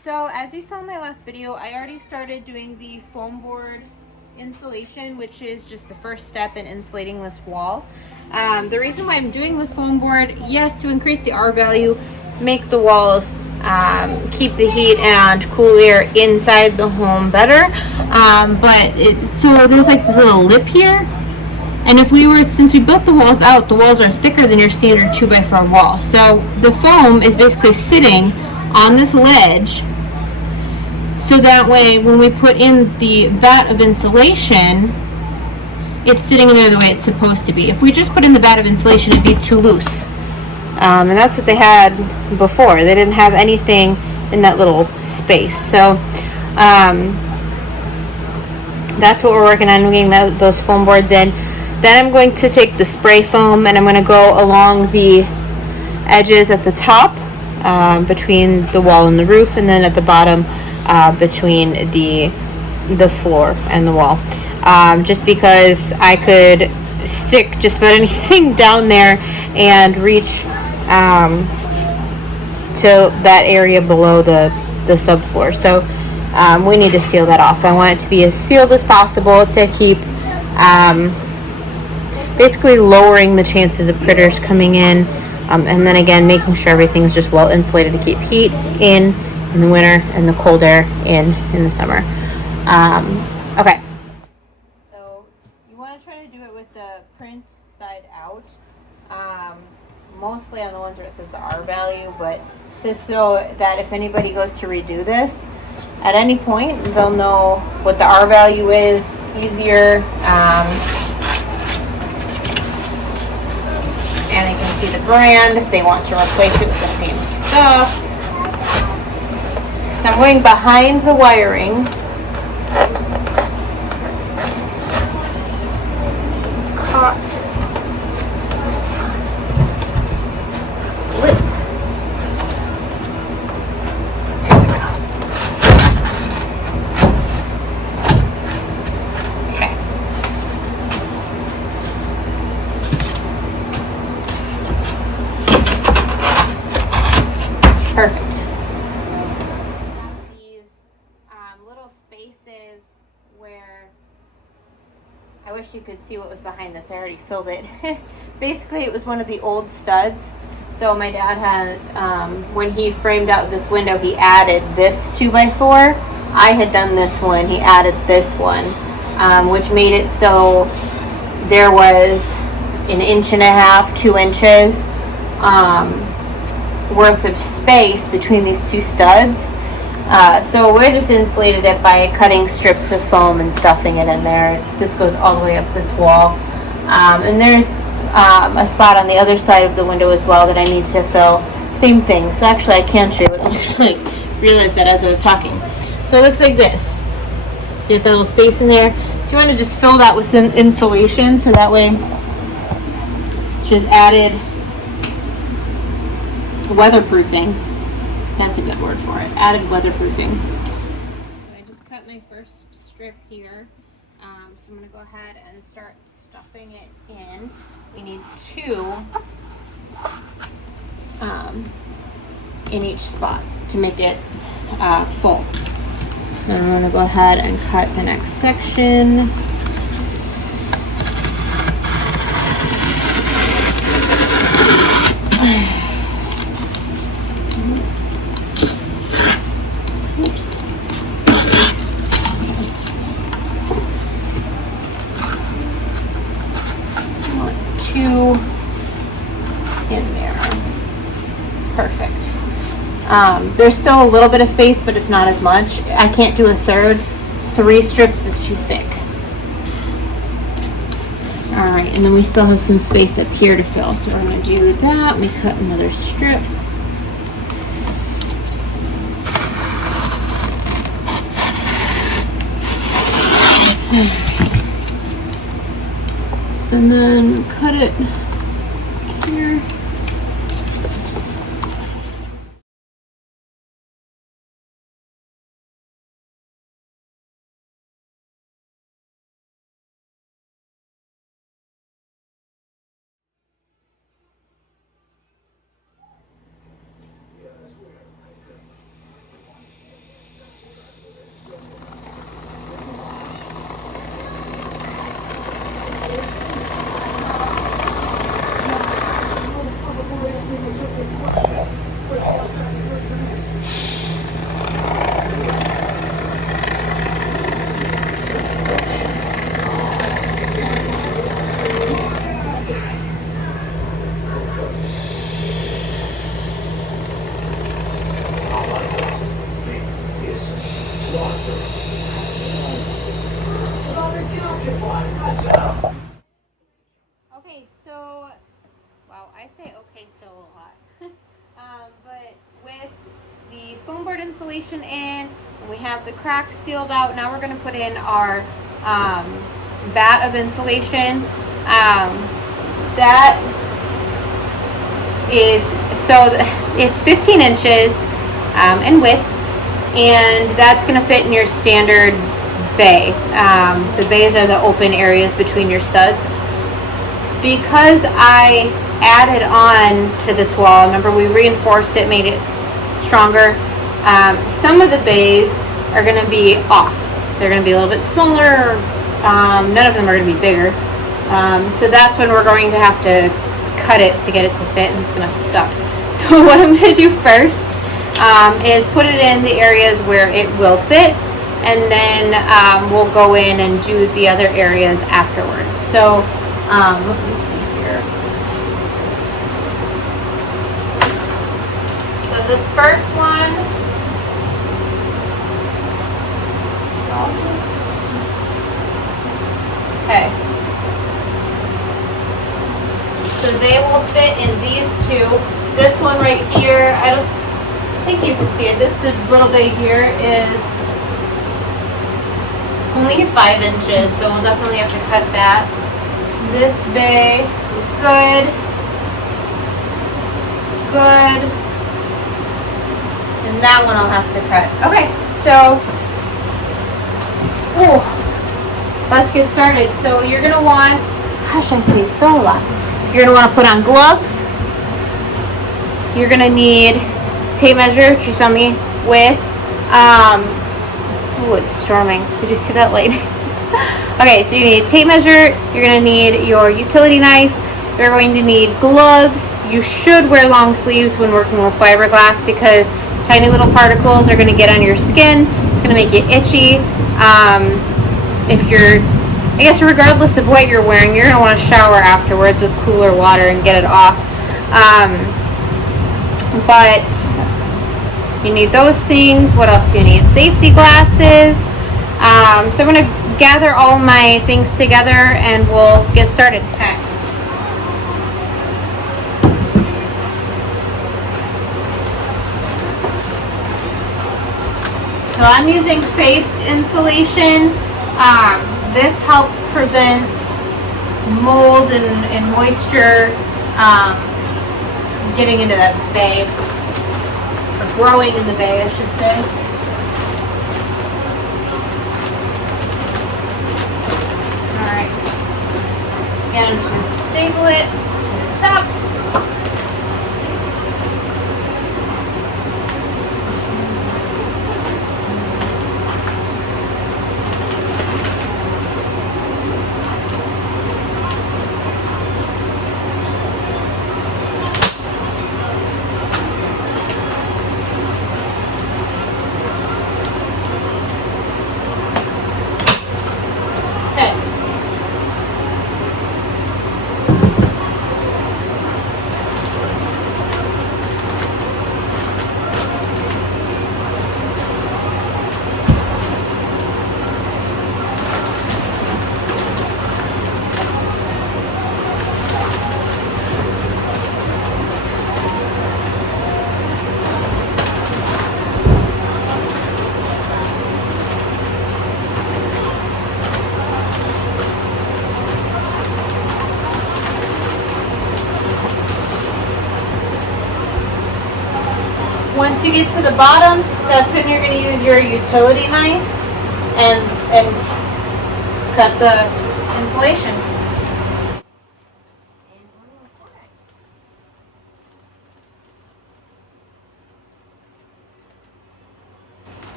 So as you saw in my last video, I already started doing the foam board insulation, which is just the first step in insulating this wall. The reason why I'm doing the foam board, yes, to increase the R value, make the walls keep the heat and cool air inside the home better. So there's like this little lip here. And since we built the walls out, the walls are thicker than your standard 2x4 wall. So the foam is basically sitting on this ledge, so that way when we put in the vat of insulation, it's sitting in there the way it's supposed to be. If we just put in the vat of insulation, it'd be too loose. And that's what they had before. They didn't have anything in that little space. So that's what we're working on, getting those foam boards in. Then I'm going to take the spray foam and I'm going to go along the edges at the top, between the wall and the roof, and then at the bottom between the floor and the wall. Just because I could stick just about anything down there and reach to that area below the subfloor. So we need to seal that off. I want it to be as sealed as possible to keep basically lowering the chances of critters coming in, and then again making sure everything's just well insulated to keep heat in the winter and the cold air in the summer. Okay, so you want to try to do it with the print side out, mostly on the ones where it says the R value, but just so that if anybody goes to redo this at any point, they'll know what the R value is easier. And they can see the brand if they want to replace it with the same stuff. So I'm going behind the wiring. It's caught. Lip. There we go. Okay. Perfect. These little spaces where I wish you could see what was behind this. I already filled it. Basically, it was one of the old studs. So my dad had, when he framed out this window, he added this 2x4. I had done this one. He added this one, which made it so there was 1.5 inches, 2 inches worth of space between these two studs. So we just insulated it by cutting strips of foam and stuffing it in there. This goes all the way up this wall. And there's a spot on the other side of the window as well that I need to fill. Same thing. So actually I can show you what it looks like. Realized that as I was talking. So it looks like this. So you have that little space in there. So you want to just fill that with insulation, so that way just added weatherproofing. That's a good word for it. Added weatherproofing. So I just cut my first strip here. So I'm going to go ahead and start stuffing it in. We need 2 in each spot to make it full. So I'm going to go ahead and cut the next section. Oops. So 2 in there. Perfect. There's still a little bit of space, but it's not as much. I can't do a third. 3 strips is too thick. Alright, and then we still have some space up here to fill. So we're going to do that. We cut another strip. And then cut it here. insulation in, and we have the cracks sealed out. Now we're going to put in our bat of insulation. That is, so it's 15 inches in width, and that's going to fit in your standard bay. The bays are the open areas between your studs. Because I added on to this wall, remember we reinforced it, made it stronger, some of the bays are going to be off. They're going to be a little bit smaller. None of them are going to be bigger. So that's when we're going to have to cut it to get it to fit, and it's going to suck. So what I'm going to do first is put it in the areas where it will fit, and then we'll go in and do the other areas afterwards. So let me see here. So this first one, okay. So they will fit in these two. This one right here, I don't think you can see it. This little bay here is only 5 inches, so we'll definitely have to cut that. This bay is good. Good. And that one I'll have to cut. Okay, so let's get started. So you're gonna want, gosh, I say so a lot. You're gonna want to put on gloves. You're gonna need tape measure, which you saw me with. Oh, it's storming. Did you see that light? Okay, so you need a tape measure. You're gonna need your utility knife. You're going to need gloves. You should wear long sleeves when working with fiberglass because tiny little particles are gonna get on your skin. It's gonna make you itchy. If you're, I guess regardless of what you're wearing, you're gonna want to shower afterwards with cooler water and get it off. But you need those things. What else do you need? Safety glasses. So I'm gonna gather all my things together and we'll get started. Okay. So I'm using faced insulation. This helps prevent mold and moisture getting into that bay, or growing in the bay, I should say. Alright, again, I'm just going to staple it to the top. Once you get to the bottom, that's when you're going to use your utility knife and cut the insulation.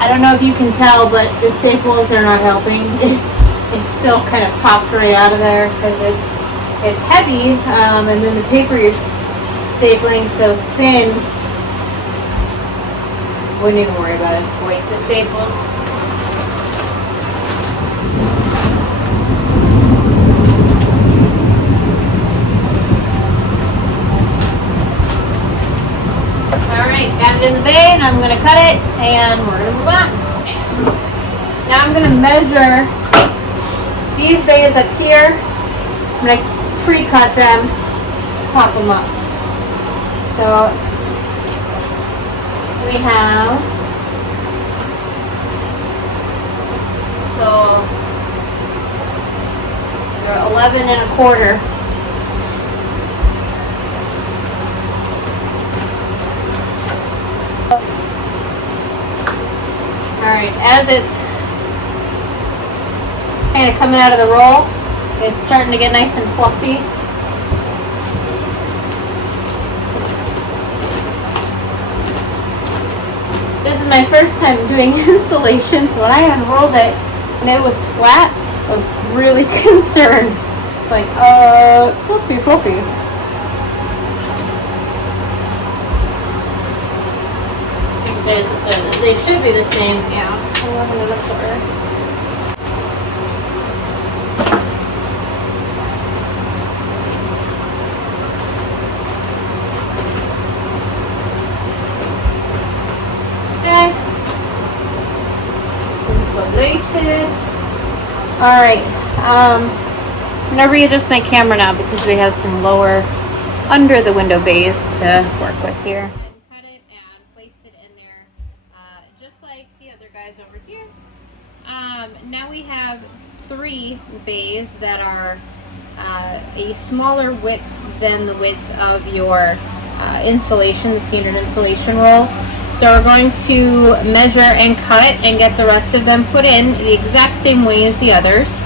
I don't know if you can tell, but the staples are not helping. It's still kind of popped right out of there because it's it's heavy, and then the paper you're stapling so thin, wouldn't even worry about it. It's waste of staples. Alright, got it in the bay, and I'm going to cut it, and we're going to move on. Now I'm going to measure these bays up here. I'm going to pre-cut them, pop them up. So we have, so they're 11 1/4. Alright, as it's kind of coming out of the roll, it's starting to get nice and fluffy. This is my first time doing insulation, so when I unrolled it and it was flat, I was really concerned. It's like, it's supposed to be fluffy. They should be the same, yeah. 11 1/4. Okay. Insulated. Alright. I'm gonna readjust my camera now because we have some lower under the window bays to work with here. Over here. Now we have 3 bays that are a smaller width than the width of your insulation, the standard insulation roll. So we're going to measure and cut and get the rest of them put in the exact same way as the others.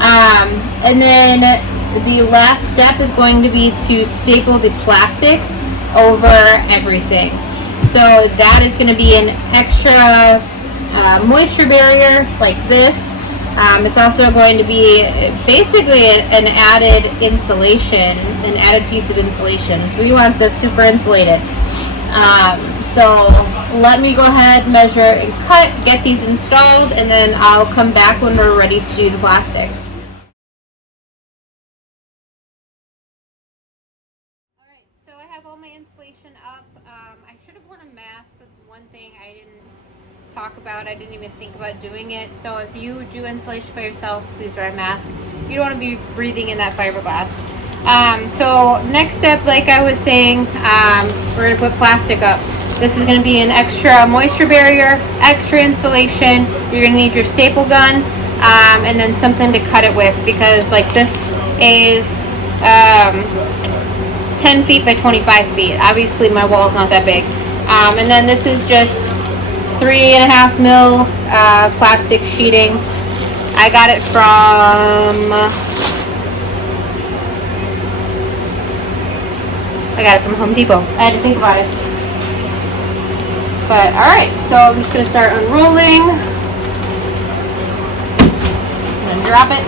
And then the last step is going to be to staple the plastic over everything. So that is going to be an extra moisture barrier like this. It's also going to be basically an added insulation, an added piece of insulation. We want this super insulated. So let me go ahead, measure and cut, get these installed, and then I'll come back when we're ready to do the plastic. Alright, so I have all my insulation up. I should have worn a mask. That's one thing I didn't talk about. I didn't even think about doing it. So if you do insulation by yourself, please wear a mask. You don't want to be breathing in that fiberglass. So next step, like I was saying, we're going to put plastic up. This is going to be an extra moisture barrier, extra insulation. You're going to need your staple gun, and then something to cut it with, because like this is 10 feet by 25 feet. Obviously my wall's not that big. And then this is just 3.5 mil plastic sheeting. I got it from Home Depot. I had to think about it. But alright, so I'm just going to start unrolling. I'm going to drop it.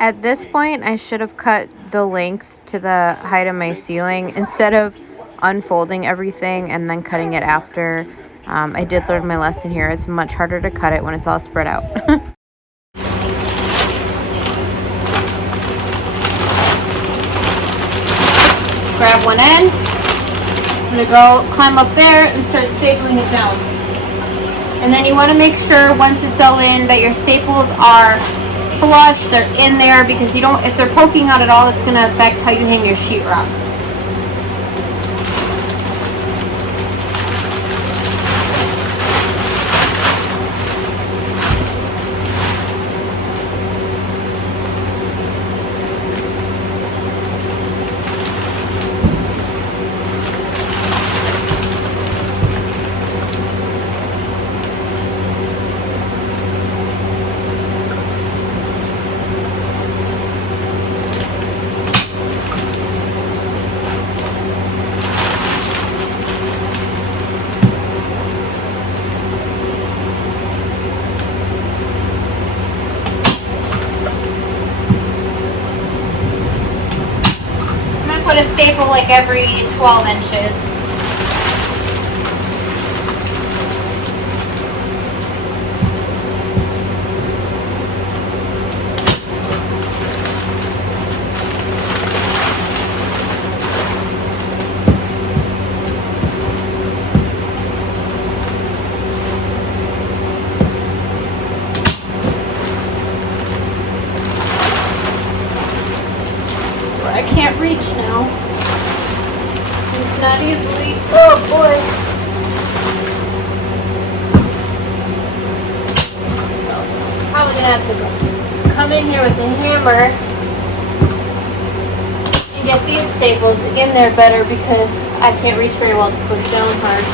At this point, I should have cut the length to the height of my ceiling instead of unfolding everything and then cutting it after. I did learn my lesson here. It's much harder to cut it when it's all spread out. Grab one end. I'm going to go climb up there and start stapling it down. And then you want to make sure once it's all in that your staples are flush, they're in there, because you don't, if they're poking out at all, it's going to affect how you hang your sheetrock. put a staple like every 12 inches. I can't reach now. It's not easily. Oh boy. So, probably gonna have to come in here with the hammer and get these staples in there better because I can't reach very well to push down hard.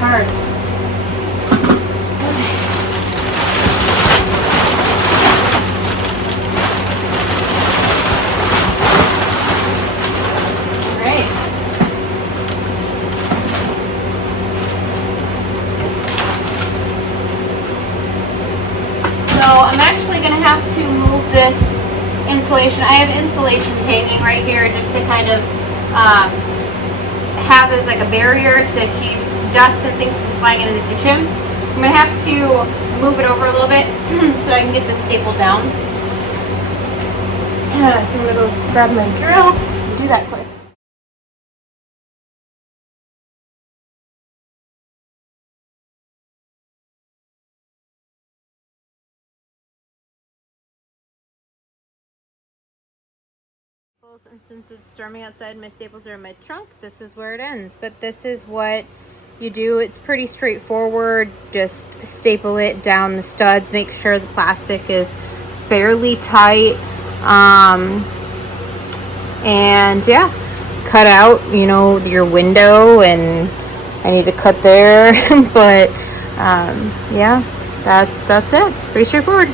Hard. Alright. So I'm actually going to have to move this insulation. I have insulation hanging right here just to kind of have as like a barrier to keep dust and things from flying into the kitchen. I'm going to have to move it over a little bit so I can get this stapled down. So I'm going to go grab my drill and do that quick. And since it's storming outside, my staples are in my trunk. This is where it ends, but this is what you do. It's pretty straightforward. Just staple it down the studs, make sure the plastic is fairly tight, and yeah, cut out, you know, your window, and I need to cut there but yeah, that's it. Pretty straightforward.